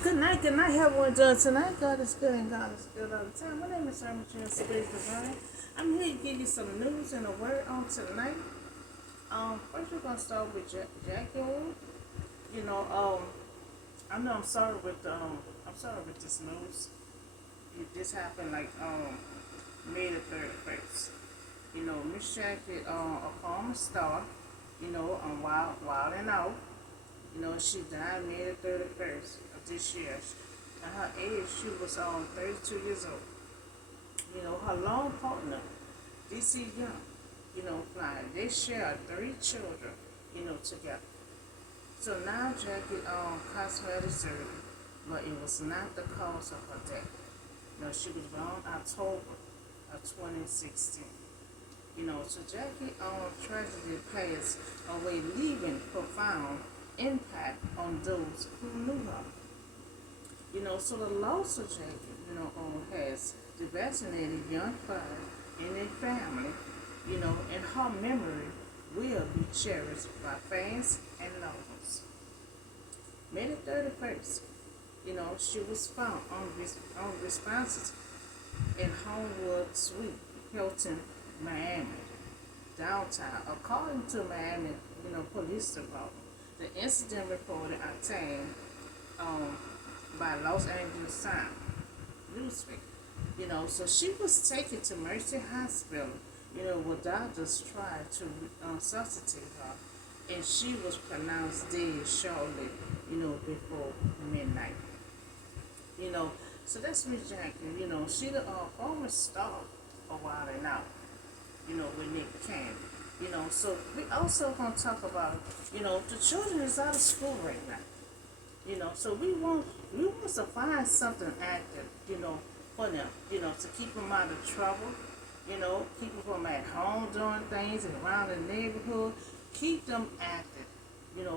Good night, everyone doing tonight. God is good and God is good all the time. My name is Herman Space Divine. I'm here to give you some news and a word on tonight. First we're gonna start with Jacky Oh. You know, I know I'm sorry with this news. This happened like May the 31st. You know, Miss Jacky, a former star, on Wild and Out. You know, she died May the 31st of this year. At her age, she was 32 years old. You know, her long partner, DC Young, flying. They shared three children, together. So now Jackie cosmetic surgery, but it was not the cause of her death. You know, she was born October of 2016. You know, so Jackie tragedy passed away, leaving profound impact on those who knew her. You know, so the loss of Jackie, has devastated young fire and their family, and her memory will be cherished by fans and lovers. May the 31st, she was found unresponsive in Homewood Suite, Hilton, Miami, downtown. According to Miami, police department, the incident reported obtained by Los Angeles Times newspaper. You know, so she was taken to Mercy Hospital, where doctors tried to resuscitate her, and she was pronounced dead shortly, before midnight. You know, so that's Miss Jackson. You know, she the former star a while and out. With Nick Cannon. So we also gonna talk about, the children is out of school right now. So we want to find something active, for them, to keep them out of trouble, keep them from at home doing things and around the neighborhood, keep them active,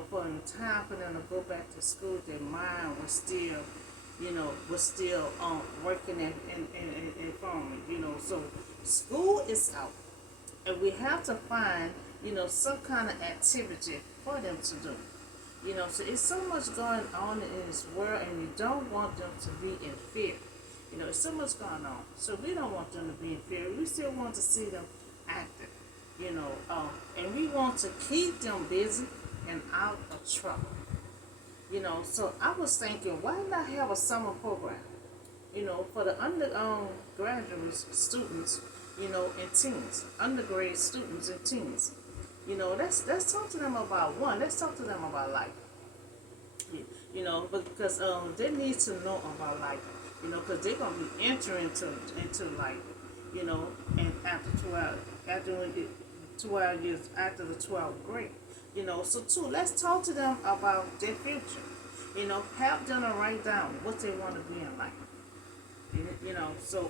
for the time for them to go back to school, their mind was still, working and forming, So school is out, and we have to find, some kind of activity for them to do. So it's so much going on in this world, and you don't want them to be in fear. It's so much going on. So we don't want them to be in fear. We still want to see them active, and we want to keep them busy and out of trouble. So I was thinking, why not have a summer program, for the undergraduate students, and teens, undergrad students and teens. Let's talk to them about one. Let's talk to them about life. Because they need to know about life. Because they're gonna be entering into life. And after 12 years after the 12th grade. So too, let's talk to them about their future. Help them to write down what they want to be in life. So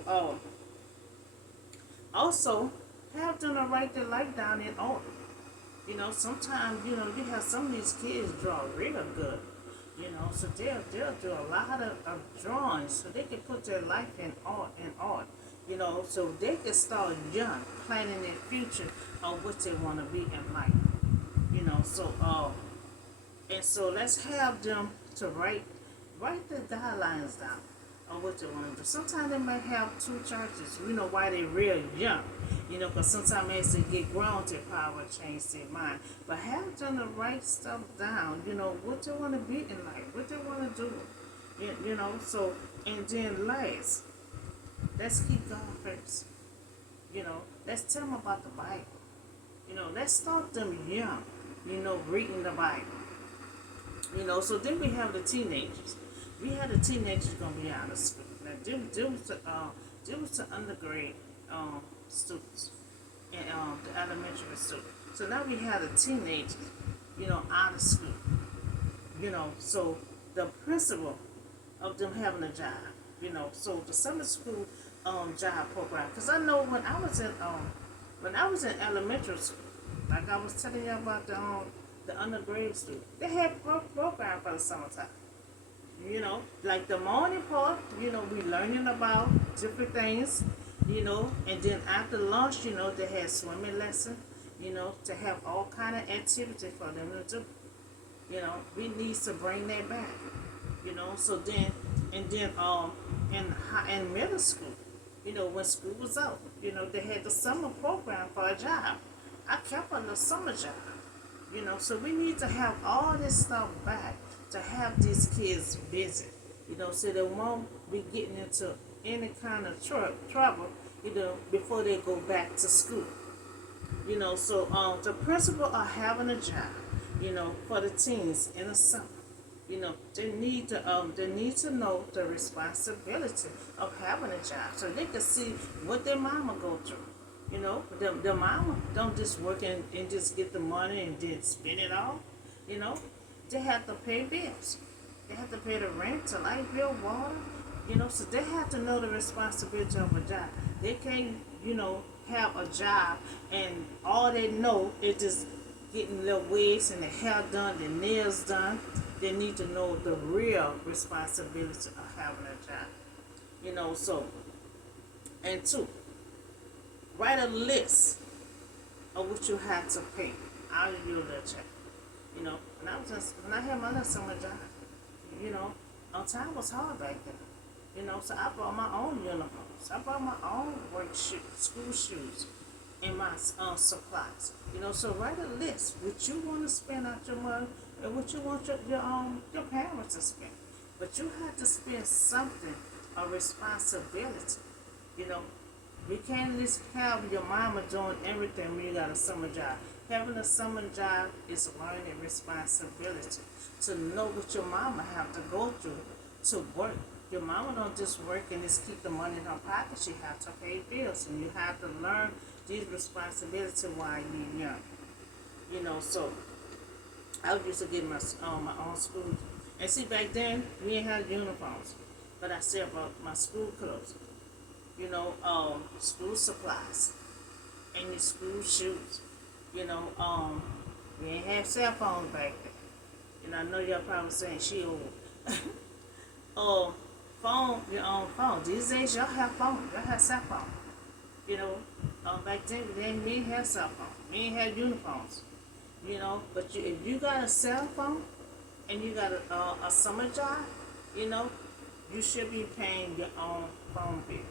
also have them to write their life down in order. Sometimes, you have some of these kids draw real good. So they'll do a lot of drawings so they can put their life in art. So they can start young, planning their future on what they want to be in life. So let's have them to write the guidelines down on what they want to do. Sometimes they might have two churches, while they're real young. Because sometimes as they get grown, their power change their mind. But have them to write stuff down, what they want to be in life, what they want to do. So, and then last, let's keep God first. Let's tell them about the Bible. Let's start them young, reading the Bible. So then we have the teenagers. We had the teenagers gonna be out of school. Now, them was the undergrad students and the elementary students. So now we have the teenagers, out of school. So the principle of them having a job, so the summer school job program. Because I know when I was in elementary school, like I was telling you about the undergrad student, they had program for the summertime. Like the morning part, we learning about different things, and then after lunch, they had swimming lesson, to have all kind of activity for them to do. We need to bring that back. So in middle school, when school was out, they had the summer program for a job. I kept on the summer job. So we need to have all this stuff back to have these kids busy, so they won't be getting into any kind of trouble, before they go back to school. So the principal are having a job, for the teens in the summer. They need to know the responsibility of having a job so they can see what their mama go through. Their mama don't just work and just get the money and then spend it all. You know, they have to pay bills. They have to pay the rent, the light bill, water. So they have to know the responsibility of a job. They can't, have a job and all they know is just getting their wigs and their hair done, their nails done. They need to know the real responsibility of having a job. So, and two, write a list of what you have to pay out of your little check. When I had my little summer job, time was hard back then. So I bought my own uniforms. I bought my own work shoes, school shoes, and my supplies. So write a list what you want to spend out your money and what you want your parents to spend. But you have to spend something, a responsibility. You can't just have your mama doing everything when you got a summer job. Having a summer job is learning responsibility to know what your mama have to go through to work. Your mama don't just work and just keep the money in her pocket. She have to pay bills, and you have to learn these responsibilities while you're young. So I used to get my own school. And see, back then we didn't have uniforms, but I said about my school clothes. School supplies and your school shoes. We ain't have cell phones back then. I know y'all probably saying she old. Your own phone. These days y'all have phone. Y'all have cell phone. Back then we didn't have cell phone. We didn't have uniforms. But if you got a cell phone and you got a summer job, you should be paying your own phone bill.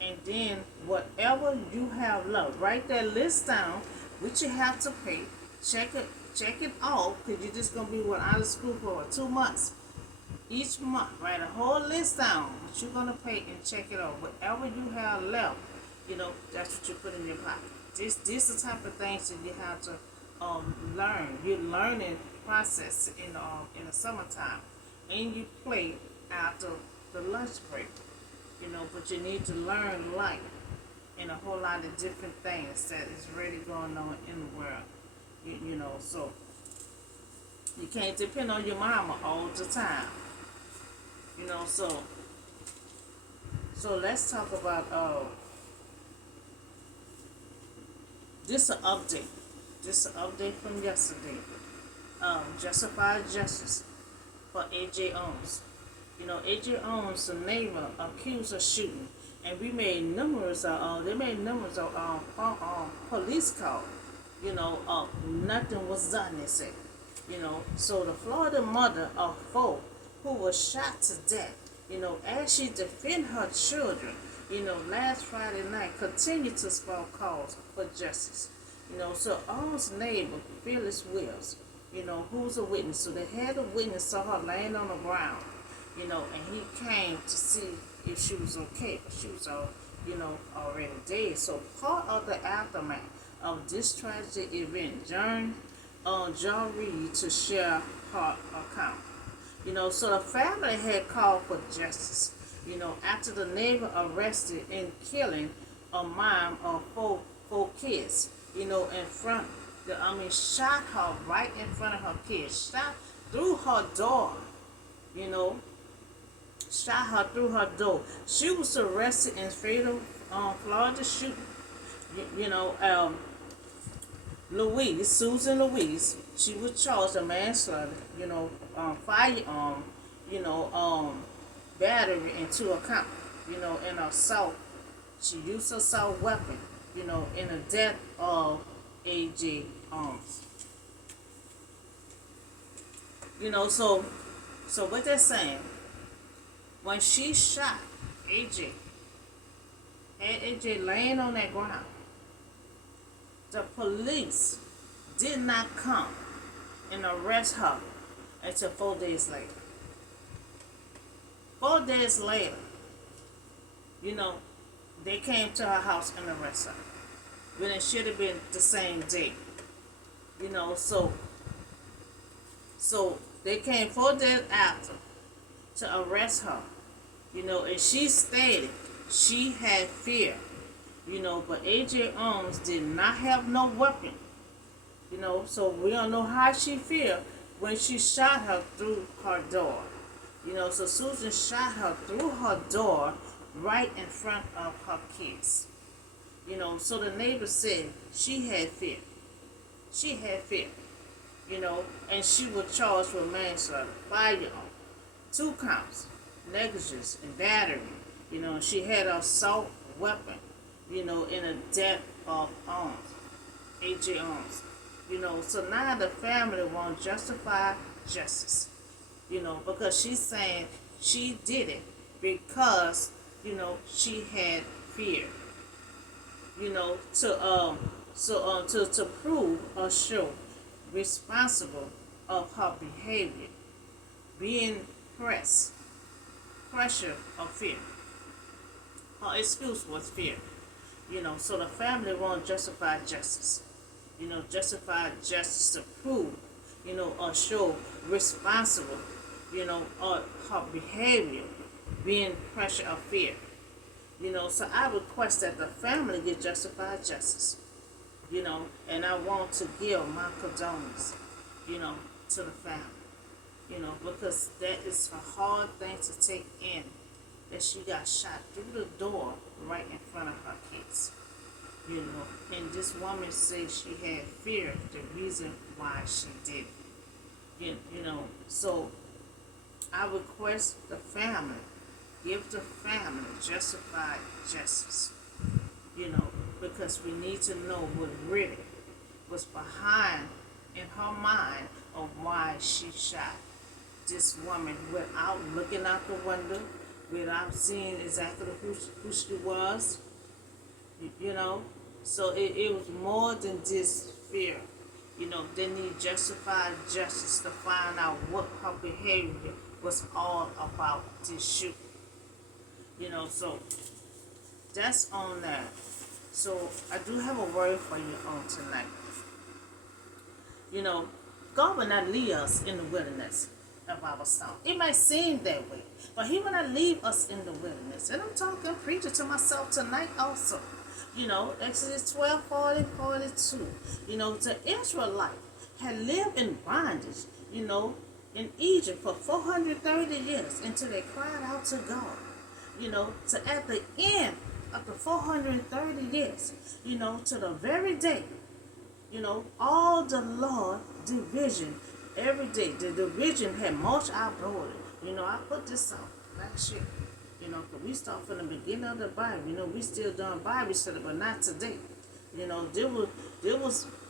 And then whatever you have left, write that list down, which you have to pay. Check it off, because you're just gonna be out of school for 2 months. Each month, write a whole list down, what you're gonna pay, and check it off. Whatever you have left, that's what you put in your pocket. This is the type of things that you have to learn. You're learning process in the summertime, and you play after the lunch break. But you need to learn life and a whole lot of different things that is really going on in the world. So you can't depend on your mama all the time. So let's talk about this an update. This an update from yesterday. Justified justice for AJ Owens. AJ Owens, a neighbor, accused of shooting, and they made numerous of police calls. Nothing was done, they said. So the Florida mother of 4 who was shot to death, as she defended her children, last Friday night, continued to spark calls for justice. So Owens' neighbor, Phyllis Wills, who's a witness. So they had a witness, saw her laying on the ground. And he came to see if she was okay, but she was already dead. So part of the aftermath of this tragic event, John Reed to share her account. So the family had called for justice, after the neighbor arrested in killing a mom of four kids, shot her right in front of her kids, shot through her door, shot her through her door. She was arrested in fatal Florida shooting. Susan Louise, she was charged a manslaughter, firearm, battery in 2 accounts, and assault. She used assault weapon, in the death of AJ Owens. So what they're saying, when she shot AJ, had AJ laying on that ground, the police did not come and arrest her until 4 days later. 4 days later, you know, they came to her house and arrested her. When it should have been the same day. So they came 4 days after to arrest her. And she stated she had fear. But AJ Owens did not have no weapon. So we don't know how she feel when she shot her through her door. So Susan shot her through her door right in front of her kids. So the neighbor said she had fear. She had fear. And she was charged with manslaughter, firearm, 2 counts, negligence, and battery. She had an assault weapon, in the death of Owens, AJ Owens. So now the family won't justify justice, because she's saying she did it because, she had fear, to prove or show responsible of her behavior, being pressure of fear. Her excuse was fear. So the family won't justify justice. Justify justice to prove, or show responsible, or her behavior, being pressure of fear. So I request that the family get justified justice. And I want to give my condolences, to the family, because that is a hard thing to take in, that she got shot through the door right in front of her kids, and this woman said she had fear, the reason why she did it, so I request the family, give the family justified justice, because we need to know what really was behind in her mind of why she shot this woman without looking out the window, without seeing exactly who she was, So it was more than just fear. They need justified justice to find out what her behavior was all about this shooting. So that's on that. So I do have a word for you on tonight. God will not leave us in the wilderness of our stone. It might seem that way, but He will not leave us in the wilderness. And I'm talking, preaching to myself tonight also. Exodus 12:40-42. The Israelites had lived in bondage, in Egypt for 430 years until they cried out to God. So at the end of the 430 years, to the very day, all the Lord division, every day, the division had marched our border. I put this out last year, because we start from the beginning of the Bible. We still doing Bible study, but not today.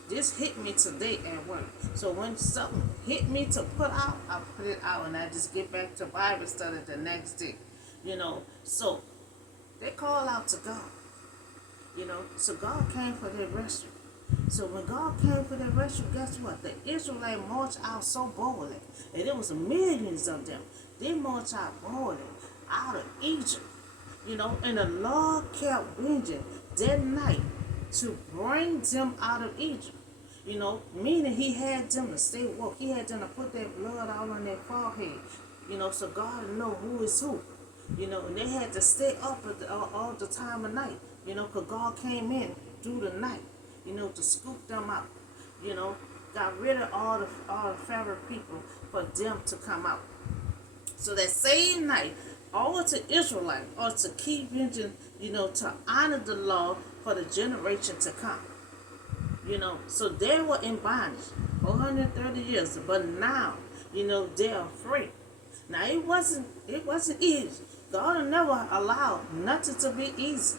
This hit me today at work. So when something hit me to put out, I put it out, and I just get back to Bible study the next day. So they call out to God. So God came for their rescue. So when God came for their rescue, guess what? The Israelites marched out so boldly, and there was millions of them. They marched out boldly out of Egypt, and the Lord kept bringing that night to bring them out of Egypt, meaning He had them to stay woke. He had them to put their blood out on their forehead, so God know who is who, and they had to stay up all the time of night, because God came in through the night, to scoop them out, got rid of all the Pharaoh people for them to come out. So that same night, all to Israelites or to keep vengeance, to honor the law for the generation to come. So they were in bondage 430 years, but now, they are free. Now it wasn't easy. God will never allow nothing to be easy.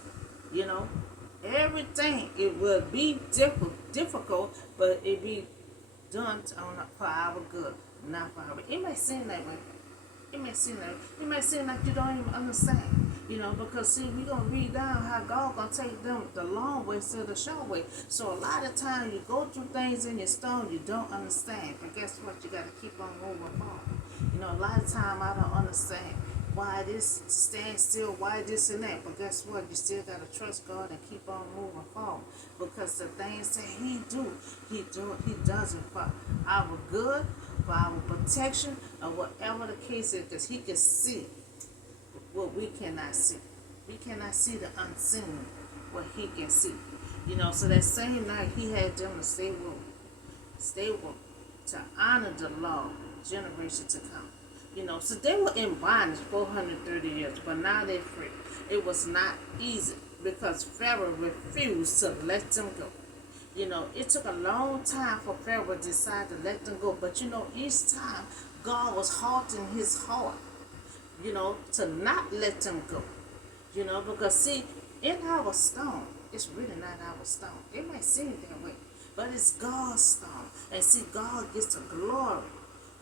Everything, it will be difficult, but it be done for our good. not far away. It may seem that way. It may seem like you don't even understand. Because see, we're gonna read down how God gonna take them the long way instead of the short way. So a lot of times you go through things in your storm you don't understand. But guess what? You gotta keep on moving forward. A lot of time I don't understand why this stand still, why this and that. But guess what? You still gotta trust God and keep on moving forward. Because the things that He does it for our good, for our protection, or whatever the case is, because He can see what we cannot see. We cannot see the unseen, what He can see. So that same night He had them to stay woke, to honor the law, generation to come. So they were in bondage 430 years, but now they're free. It was not easy because Pharaoh refused to let them go. It took a long time for Pharaoh to decide to let them go, but each time God was halting his heart, to not let them go. Because see, in our stone, it's really not our stone. It might seem that way, but it's God's stone. And see, God gets the glory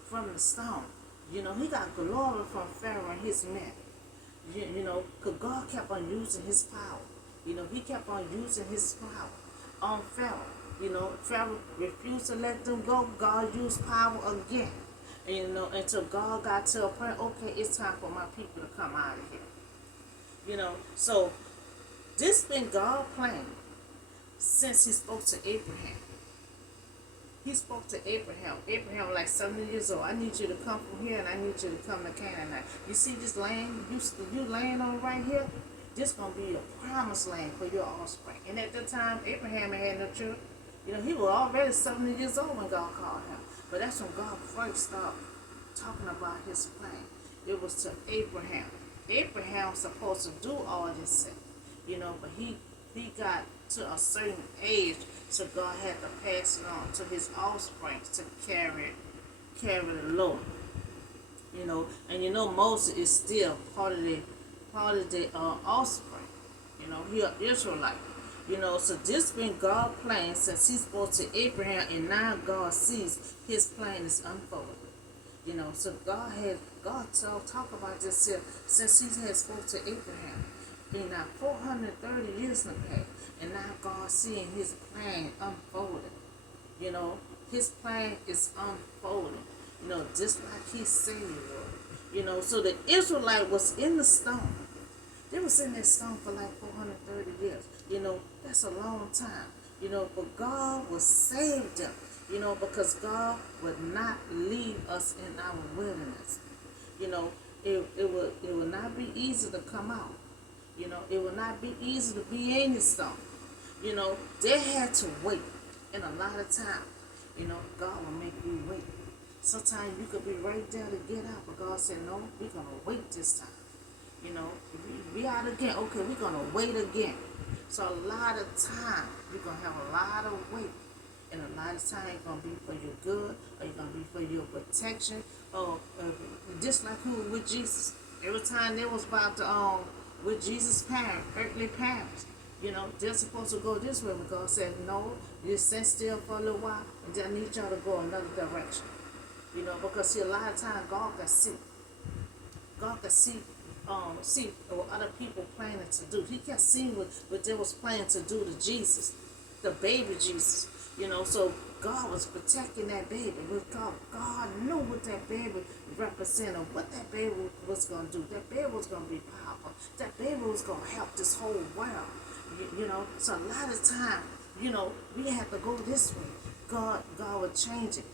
from the stone. He got glory from Pharaoh and his men. Because God kept on using His power. He kept on using His power on Pharaoh. Pharaoh refused to let them go. God used power again. Until God got to a point, okay, it's time for my people to come out of here. So this been God plan since He spoke to Abraham. He spoke to Abraham. Abraham, like 70 years old. I need you to come from here, and I need you to come to Canaan. You see this land you laying on right here? This gonna be a promised land for your offspring. And at the time, Abraham had no children. He was already 70 years old when God called him. But that's when God first started talking about His plan. It was to Abraham. Abraham was supposed to do all this stuff, but he got to a certain age, so God had to pass it on to his offspring to carry the Lord. And Moses is still part of the offspring. He an Israelite. So this been God's plan since He spoke to Abraham, and now God sees His plan is unfolding. So God talk about this here since He had spoke to Abraham. Now 430 years in the past, and now God seeing His plan unfolding. His plan is unfolding. Just like He said it would. So the Israelite was in the stone. They was in that stone for like 430 years. That's a long time. But God will save them. Because God would not leave us in our wilderness. It will not be easy to come out. It will not be easy to be in the stone. They had to wait. And a lot of time, God will make you wait. Sometimes you could be right there to get out, but God said, no, we're going to wait this time. If we out again, okay, we're going to wait again. So a lot of time, you're going to have a lot of wait. And a lot of time, it's going to be for your good, or it's going to be for your protection, or just like who was with Jesus. Every time they was about to, with Jesus' parents, earthly parents, they're supposed to go this way, but God said, no, you sit still for a little while, and then I need y'all to go another direction. Because see, a lot of times, God can see. God can see what other people planning to do. He kept seeing what they was planning to do to Jesus, the baby Jesus. So God was protecting that baby. God knew what that baby represented, what that baby was going to do. That baby was going to be powerful. That baby was going to help this whole world. So a lot of time, we have to go this way. God would change it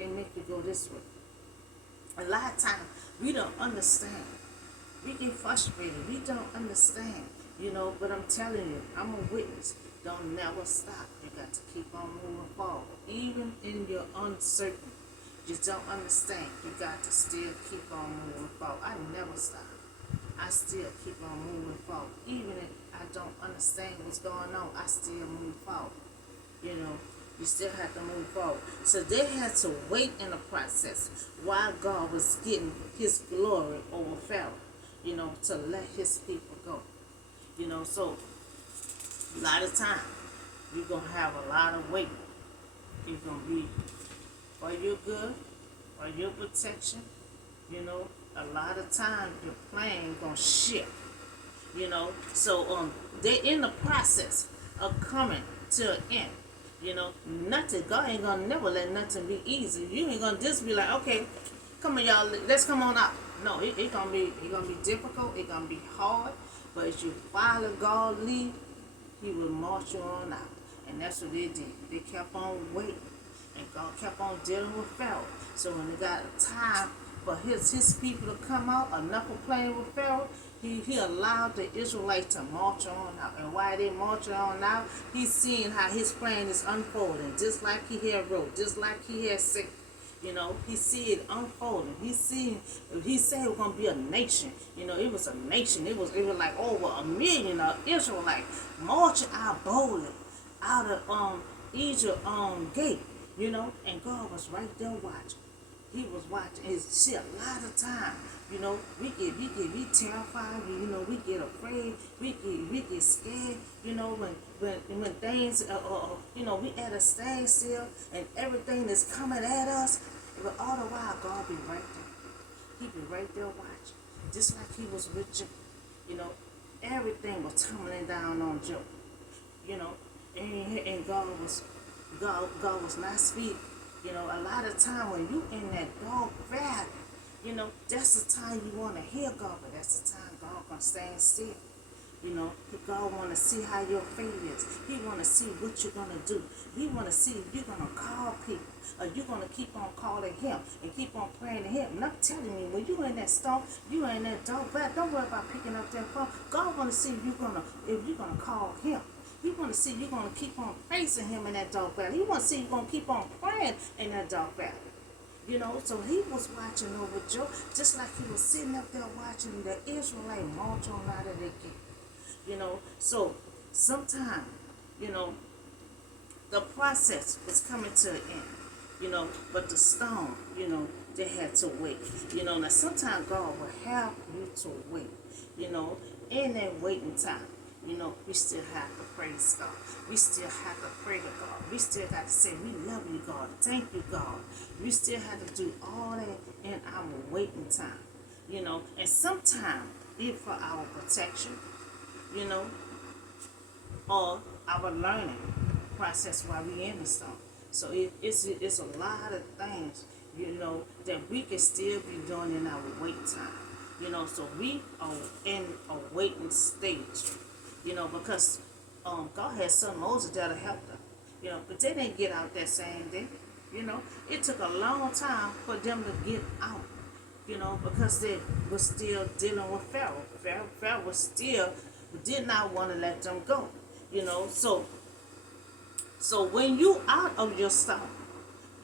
and make it go this way. A lot of time, we don't understand. We get frustrated. We don't understand. But I'm telling you, I'm a witness. Don't never stop. You got to keep on moving forward. Even in your uncertainty, you don't understand. You got to still keep on moving forward. I never stop. I still keep on moving forward. Even if I don't understand what's going on, I still move forward. You still have to move forward. So they had to wait in the process while God was getting His glory over Pharaoh, to let His people go. So a lot of time, you're going to have a lot of waiting. It's going to be for your good or your protection, you know, a lot of times your plane gonna shift, you know. So they in the process of coming to an end. You know, nothing. God ain't gonna never let nothing be easy. You ain't gonna just be like, okay, come on, y'all, let's come on out. No, it gonna be difficult. It gonna be hard. But if you follow God lead, He will march you on out. And that's what they did. They kept on waiting, and God kept on dealing with Pharaoh. So when they got time for his people to come out, enough of playing with Pharaoh, he allowed the Israelites to march on out. And while they marching on out, he's seeing how his plan is unfolding, just like he had wrote, just like he had said. You know, he see it unfolding. He said it was gonna be a nation. You know, it was a nation. It was like over 1 million of Israelites marching out boldly out of Egypt gate. You know, and God was right there watching. He was watching. And see, a lot of time, you know, we get terrified. You know, we get afraid. We get scared. You know, when things, you know, we at a standstill and everything is coming at us. But all the while, God be right there. He be right there watching, just like He was with Job. You know, everything was tumbling down on Job. You know, and God was not speaking. You know, a lot of time when you in that dark valley, you know, that's the time you want to hear God, but that's the time God gonna stand still. You know, God want to see how your faith is. He want to see what you're going to do. He want to see if you're going to call people or you're going to keep on calling Him and keep on praying to Him. And I'm telling you, when you're in that storm, you're in that dark valley, don't worry about picking up that phone. God want to see if you're going to call Him. He want to see if you're going to keep on facing Him in that dark valley. He want to see if you're going to keep on praying in that dark valley. You know, so He was watching over Job, just like He was sitting up there watching the Israelite march on out of their gate. You know, so sometimes, you know, the process was coming to an end, you know, but the storm, you know, they had to wait. You know, now sometimes God will have you to wait, you know, in that waiting time. You know, we still have to praise God. We still have to pray to God. We still got to say, we love you, God. Thank you, God. We still have to do all that in our waiting time, you know, and sometimes, if for our protection, you know, or our learning process while we in the storm. So it's a lot of things, you know, that we can still be doing in our wait time. You know, so we are in a waiting stage, you know, because God had some Moses that'll help them, you know, but they didn't get out that same day. You know, it took a long time for them to get out, you know, because they were still dealing with Pharaoh. Pharaoh was still did not want to let them go, you know. So when you out of your storm,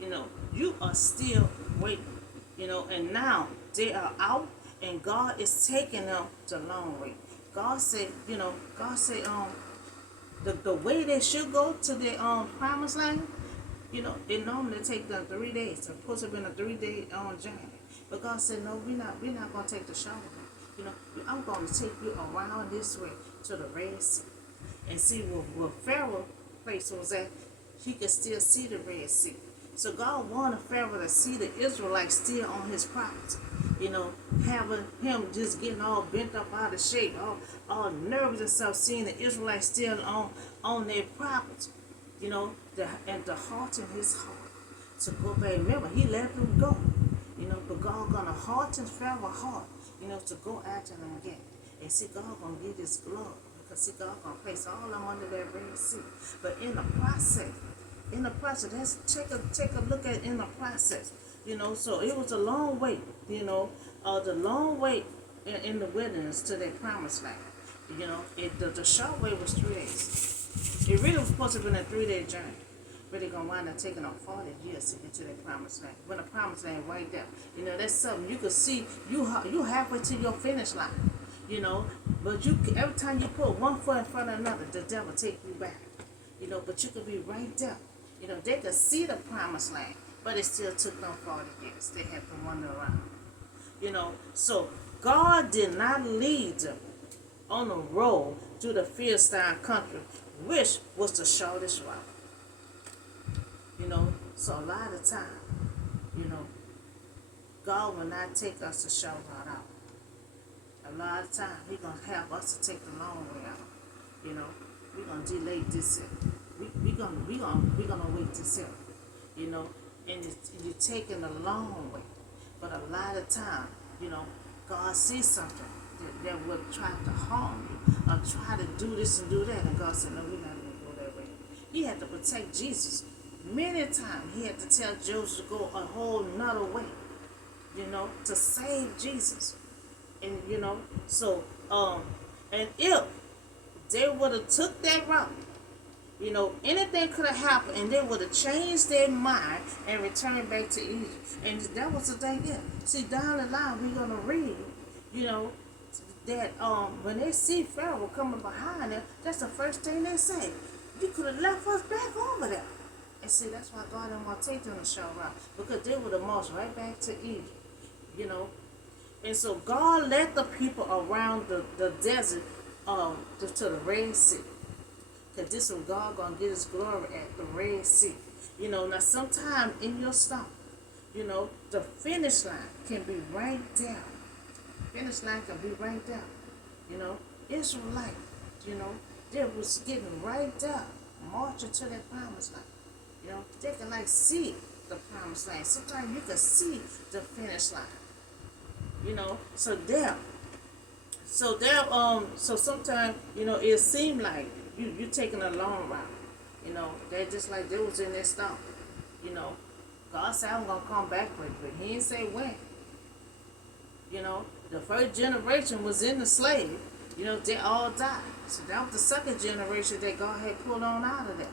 you know, you are still waiting, you know, and now they are out and God is taking them the long way. God said, you know, the way they should go to the promised land, you know, it normally take them 3 days to put up in a 3-day journey. But God said, no, we're not gonna take the short way. You know, I'm going to take you around this way to the Red Sea. And see where Pharaoh's place was at, he could still see the Red Sea. So God wanted Pharaoh to see the Israelites still on his property. You know, having him just getting all bent up out of shape, all nervous and stuff, seeing the Israelites still on their property. You know, and the heart in his heart to go back. Remember, he let them go. You know, but God gonna hearten Pharaoh's heart, you know, to go after them again. And see, God gonna give this glory. Because see, God gonna place all of them under that Red Sea. But in the process, let's take a look at in the process. You know, so it was a long wait, you know, the long wait in the wilderness to their promised land. You know, the short wait was 3 days. It really was supposed to have been a 3-day journey. But they're going to wind up taking on 40 years to get to their promised land. When the promised land right there. You know, that's something you can see. You halfway to your finish line. You know, but every time you put one foot in front of another, the devil take you back. You know, but you could be right there. You know, they could see the promised land, but it still took them 40 years. They had to wander around. You know, so God did not lead them on the road through the Philistine country, which was the shortest route. You know, so a lot of time, you know, God will not take us the short route out. A lot of times, He gonna have us to take the long way out. You know, we gonna delay this. We gonna wait this out. You know, and you're taking the long way. But a lot of time, you know, God sees something that will try to harm you or try to do this and do that, and God said, no, we're not gonna go that way. He had to protect Jesus. Many times He had to tell Joseph to go a whole nother way, you know, to save Jesus. And you know, so and if they would have took that route, you know, anything could have happened, and they would have changed their mind and returned back to Egypt. And that was the thing there. See, down the line, we're gonna read, you know, that when they see Pharaoh coming behind them, that's the first thing they say. You could have left us back over there. And see, that's why God didn't want to take them to short route, because they would have marched right back to Egypt, you know. And so God led the people around the desert to the Red Sea. Because this is God going to get His glory at the Red Sea. You know, now sometime in your stomach, you know, the finish line can be right there. Finish line can be right there. You know, Israelite, you know, they was getting right there, marching to that promised land. You know, they can like see the promised land. Sometimes you can see the finish line. You know, so sometimes, you know, it seemed like you taking a long route. You know, they just like they was in their stomach. You know, God said I'm gonna come back with it, but He didn't say when. You know, the first generation was in the slave. You know, they all died. So that was the second generation that God had pulled on out of that.